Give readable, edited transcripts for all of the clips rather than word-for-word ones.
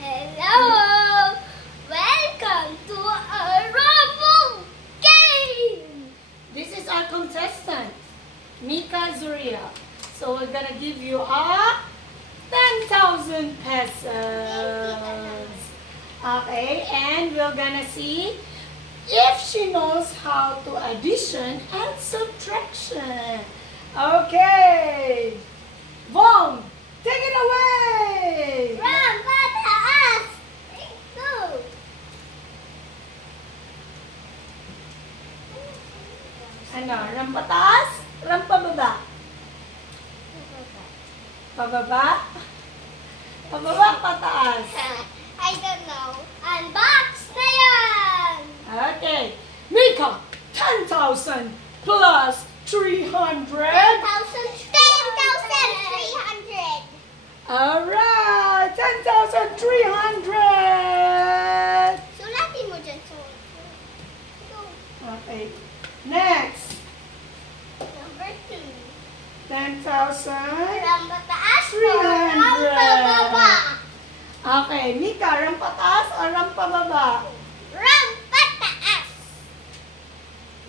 Hello! Welcome to our Rumble game! This is our contestant, Mika Zuria. So we're gonna give you a 10,000 pesos. Okay, and we're gonna see if she knows how to addition and subtraction. Okay, Vom, take it away. Ram, pataas! Go! Ano, ram pataas, ram pababa? Pababa? Pababa, pataas. I don't know. Unbox na yan! Okay, Mika, 10,000 plus 300. 10,300! Alright, 10,300. Sulatin mo dyan. Go. Okay, next, Number 2. 10,000. Ram pataas o ram 300. pababa? Okay, Mika, ram pataas o ram pababa? Ram pataas!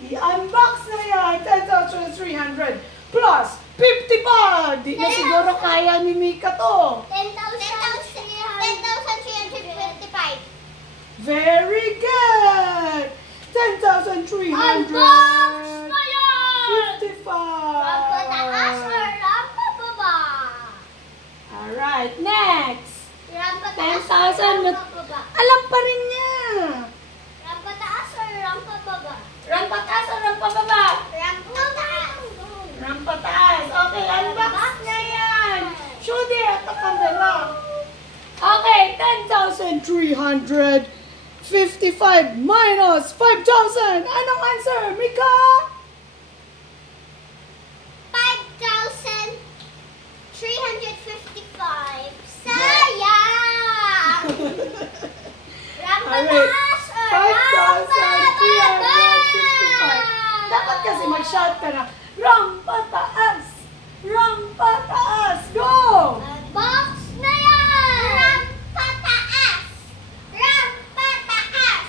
I-unbox na yan, 10,300 plus 55. Di na siguro kaya ni Mika to. 10,325. Very good. 10,300. Unbox na yan! 55. Ram pataas o ram pababa? Alright, next. Ram pataas o 10,000. ram pababa? Alam pa rin niya. Ram pataas o ram pababa? Ram pataas o ram pababa? Ram pataas. Ram pataas. Okay, unbox na yan. Show there at the camera. Okay, 10,355 minus 5,000. Anong answer, Mika? 5,355. Sayang! Ram Alright, pataas o ram 5,355. Dapat kasi mag-shout ka na, ram pataas! Ram pataas! Go! Unbox na yan! Ram pataas! Ram pataas!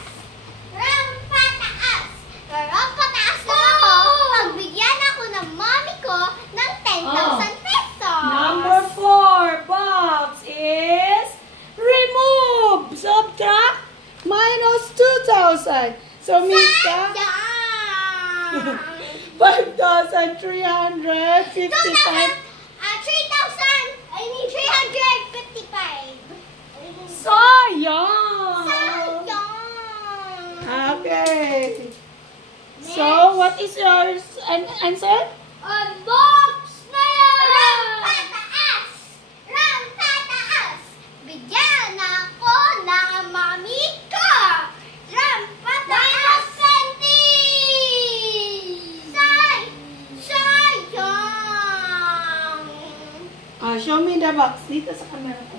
Ram pataas! Ram pataas na ako! Pagbigyan ako ng mommy ko ng 10,000 pesos! Number 4 box is remove! Subtract minus 2,000. So, Mika, Sayang! 5,355. 3,000! I mean 355! Sayang! Sayang! Okay. So, what is your answer? Unbox na yan! Ram pataas! Ram pataas! Bigyan ako ng mami ko! Ram pataas! Sayang! Show me the box. Dito sa camera ko.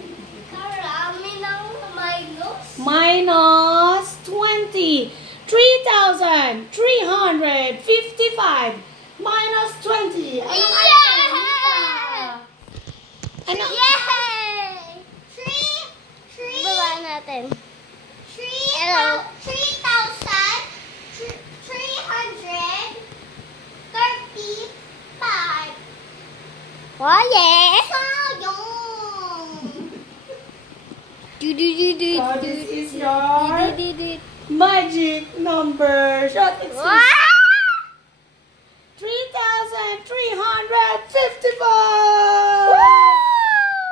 Karami ng minus. Minus 20. 3,355 minus 20. Anong answer, Mika? Ano? Yay! Baba natin. 3,335. Oh, yeah! So this is your magic number. Shot it. 3,355.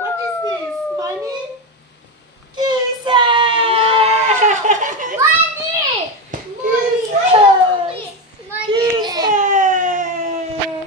What is this? Money? Kisses!